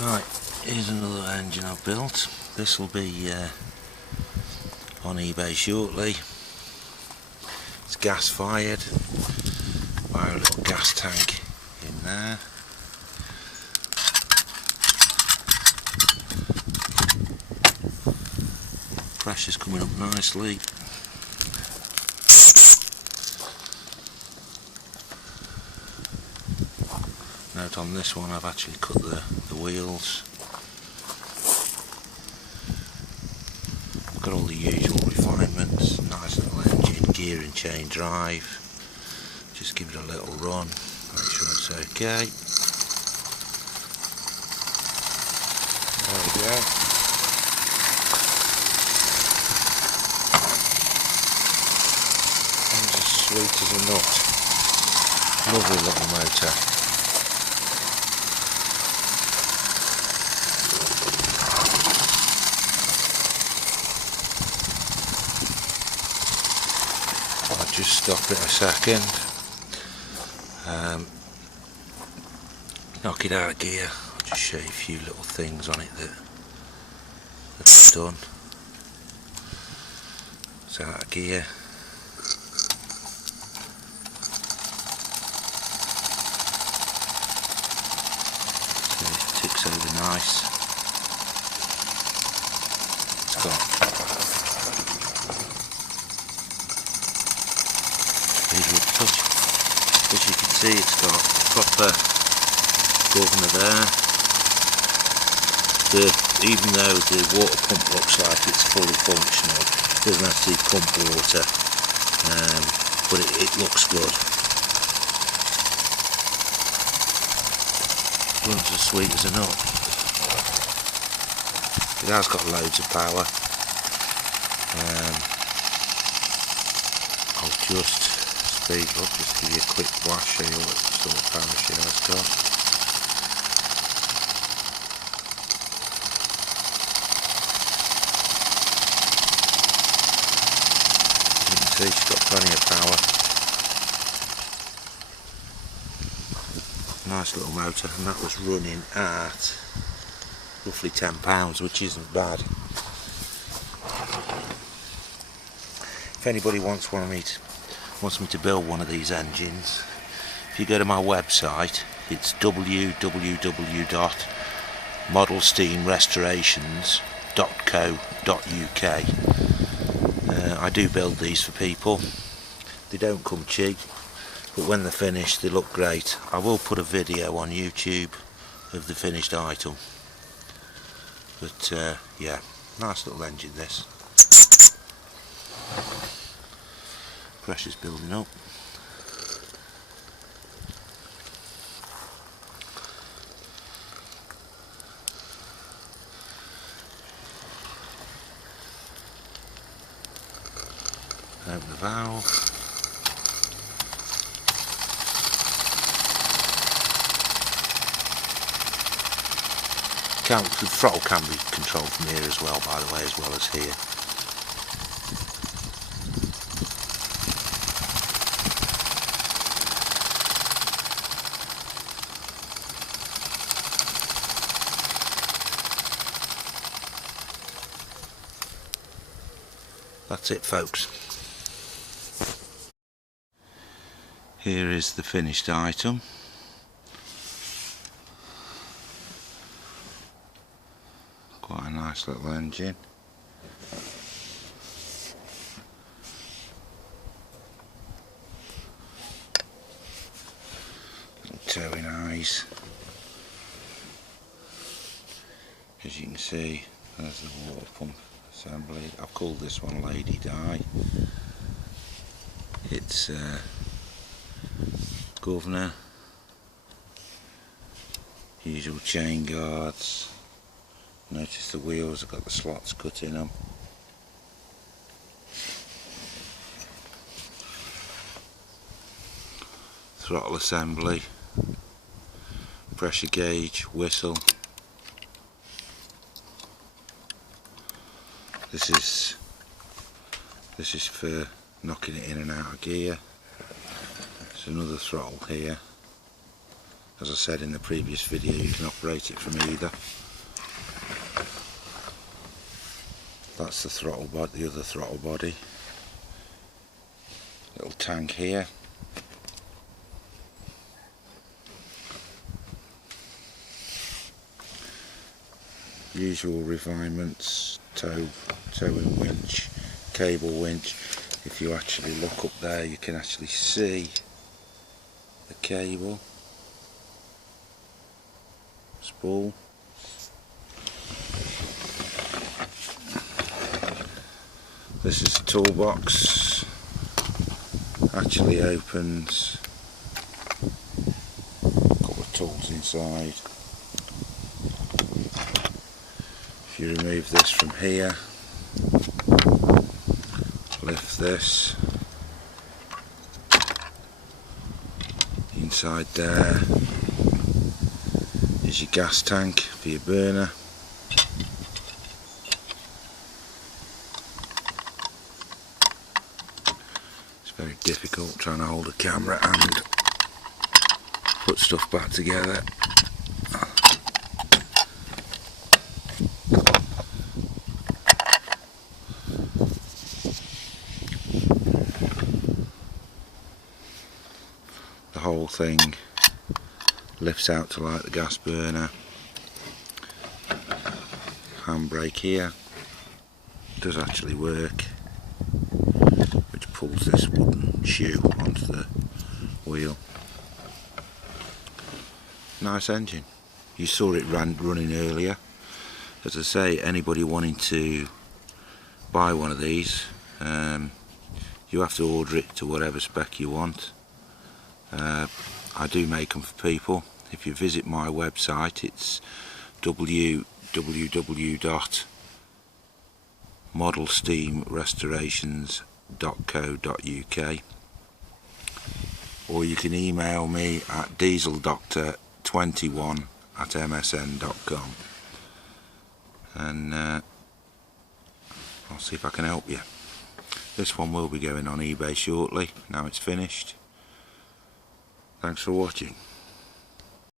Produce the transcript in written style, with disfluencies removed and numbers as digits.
Right, here's another engine I've built. This will be on eBay shortly. It's gas fired, by a little gas tank in there. Pressure's coming up nicely. Note on this one I've actually cut the wheels. Got all the usual refinements, nice little engine, gear and chain drive. Just give it a little run, make sure it's okay. There we go. And as sweet as a nut. Lovely little motor. I'll just stop it a second, knock it out of gear. I'll just show you a few little things on it that I've done. It's out of gear. So it ticks over nice. It's got touch. As you can see, it's got proper governor there. Even though the water pump looks like it's fully functional, it doesn't actually pump water, but it looks good. Runs as sweet as a nut. It has got loads of power. I'll just speed up, just give you a quick flash, show you what sort of power she has got. As you can see, she's got plenty of power. Nice little motor, and that was running at roughly £10, which isn't bad. If anybody wants me to build one of these engines, if you go to my website, it's www.modelsteamrestorations.co.uk. I do build these for people. They don't come cheap, but when they're finished they look great. I will put a video on YouTube of the finished item. But yeah, nice little engine this. Pressure's building up. Open the valve. The throttle can be controlled from here as well, by the way, as well as here. That's it, folks. Here is the finished item. Quite a nice little engine. Little towing eyes. As you can see, there's the water pump assembly. I've called this one Lady Di. It's governor, usual chain guards. Notice the wheels have got the slots cut in them. Throttle assembly, pressure gauge, whistle. This is for knocking it in and out of gear. There's another throttle here, As I said in the previous video, you can operate it from either. That's the throttle body, the other throttle body. Little tank here. Usual refinements, towing winch, cable winch. If you actually look up there, you can actually see the cable spool. This is the toolbox. Actually opens. A couple of tools inside. If you remove this from here, lift this, inside there is your gas tank for your burner. It's very difficult trying to hold a camera and put stuff back together. The whole thing lifts out to light the gas burner. Handbrake here does actually work, which pulls this wooden shoe onto the wheel. Nice engine. You saw it running earlier. As I say, anybody wanting to buy one of these, you have to order it to whatever spec you want. I do make them for people. If you visit my website, it's www.modelsteamrestorations.co.uk, or you can email me at dieseldoctor21@msn.com, and I'll see if I can help you. This one will be going on eBay shortly, now it's finished. Thanks for watching.